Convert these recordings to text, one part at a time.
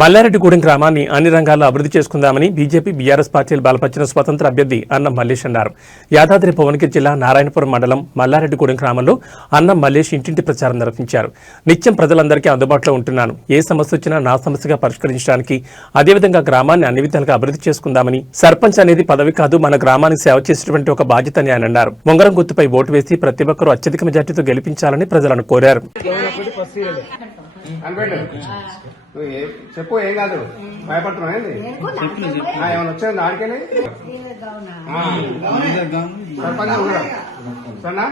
మల్లారెడ్డిగూడెం గ్రామాన్ని అన్ని రంగాల్లో అభివృద్ధి చేసుకుందామని బీజేపీ బీఆర్ఎస్ పార్టీలు బలపరిచిన స్వతంత్ర అభ్యర్థి అన్నం మల్లేష్ అన్నారు. యాదాద్రి భువనగిరి జిల్లా నారాయణపురం మండలం మల్లారెడ్డిగూడెం గ్రామంలో అన్నం మల్లేష్ ఇంటింటి ప్రచారం నిర్వహించారు. నిత్యం ప్రజలందరికీ అందుబాటులో ఉంటున్నాను, ఏ సమస్య వచ్చినా నా సమస్యగా పరిష్కరించడానికి, అదేవిధంగా గ్రామాన్ని అన్ని విధాలుగా అభివృద్ధి చేసుకుందామని, సర్పంచ్ అనేది పదవి కాదు, మన గ్రామానికి సేవ చేసేటువంటి ఒక బాధ్యత అని ఆయన అన్నారు. ఉంగరం గుర్తుపై ఓటు వేసి ప్రతి ఒక్కరూ అత్యధిక మెజార్టీతో గెలిపించాలని ప్రజలను కోరారు. చెప్పు, ఏం కాదు, భయపడుతున్నా ఏమైనా వచ్చేది ఆడికెళ్ళి సర్పంచ్ ఉండడం సరేనా.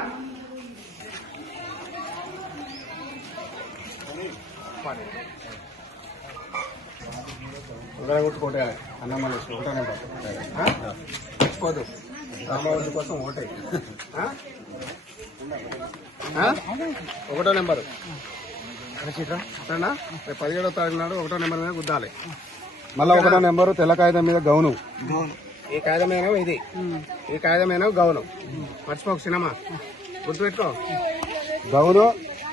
కొట్టుకోవాలి అన్నమ్మ ఒకటో నెంబర్ పోదు రామవల్లి కోసం ఓటే ఒకటో నెంబరు సరేనా. రేపు 17వ తారీఖు నాడు ఒకటో నెంబర్ మీద గుద్దాలి. మళ్ళీ ఒకటో నెంబరు తెల్ల కాగితం మీద గౌను, ఈ కాగితమేనో ఇది, ఈ కాగితమేనో గౌను, మర్చిపోక సినిమా గుర్తుపెట్టుకో. గౌను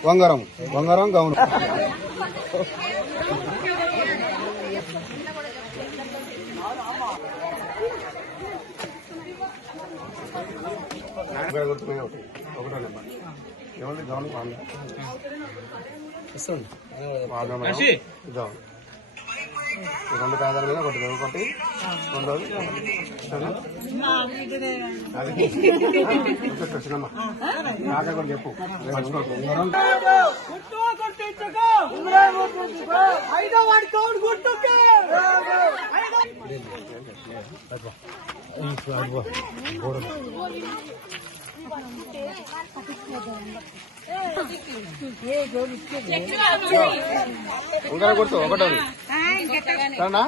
వంగరం, వంగరం గౌను. గుర్తుపోయి ఒకటో నెంబర్ ఏమండి గౌను రెండు కాదాల మీద ఒకటి ఒకటి రెండోది సినిమా నాకే కూడా చెప్పు. ఉంగరం గుర్తు ఒకటో సరేనా.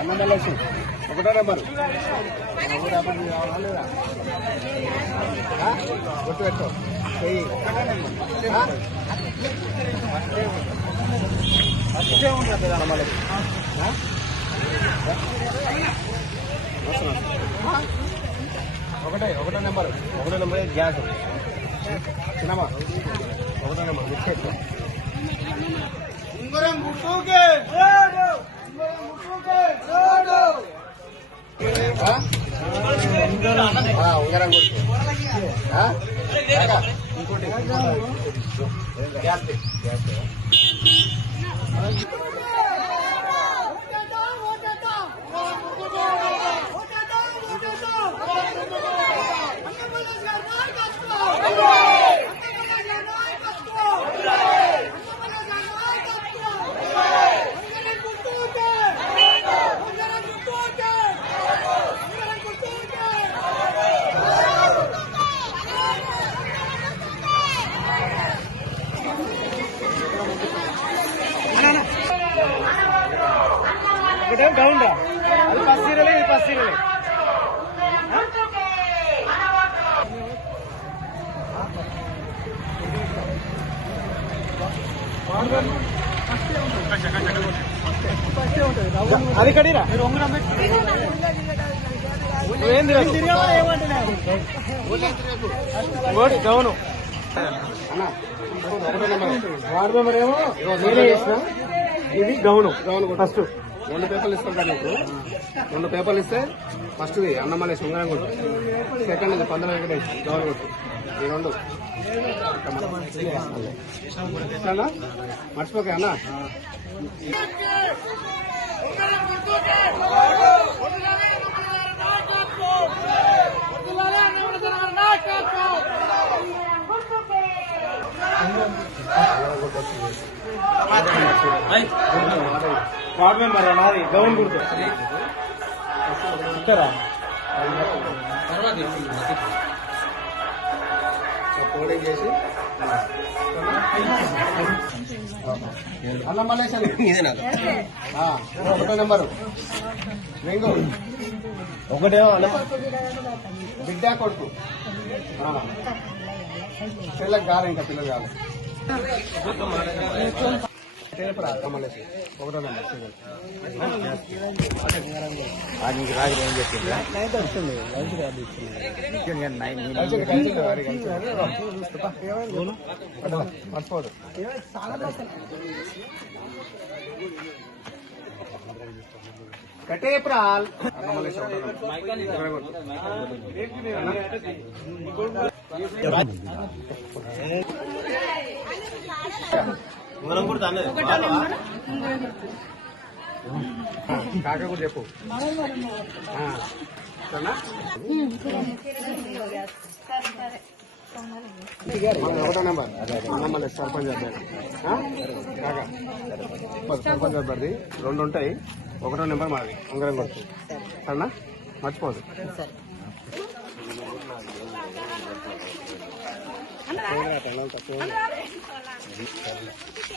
అన్నమల్లేసి ఒకటో నెంబరు గుర్తు పెట్టుకో. ఒకటో నెంబర్ గ్యాస్ సినిమా ఒకటో నెంబర్ గుర్తు. ఉంగరం గుర్తుకే ఉంగరం గుర్తు ఇంకోటి గ్యాస్ గౌండా అది ఫస్ట్ సీరియలే, ఇది ఫస్ట్ సీరియలే. అది కడిరా గౌను వార్డు నెంబర్ ఏమో ఇది గౌను. గౌను ఫస్ట్ 2 పేపర్లు ఇస్తుంటా నీకు. 2 పేపర్లు ఇస్తే ఫస్ట్ అన్నమల్లేసి ఉంగరం కొట్టు, సెకండ్ ఇది 15 వెంకటేష్ గౌను కొట్టు. ఈ 2 మర్చిపోకే అన్న. వార్డు మెంబర్ నాది గౌన్ గుర్తు ఇస్తారా. పోలింగ్ చేసి అన్నం మల్లేశాను ఒకటో నెంబరు రింగు ఒకటేమో బిడ్డ కొడుకు పిల్లకి కాదు, ఇంకా పిల్లలు కాదు. మల్లేష్ ఒకటో నెంబర్ మర్చిపోదు కట్టేప్రాల్ మల్లేష్ కాక కూడా చెప్పు ఒకటో నెంబర్ మళ్ళీ సర్పంచ్ అభ్యర్థి కాక సర్పంచ్ అభ్యర్థి 2 ఉంటాయి. ఒకటో నెంబర్ మాది ఉంగరం కొడుకు సరేనా మర్చిపోదు.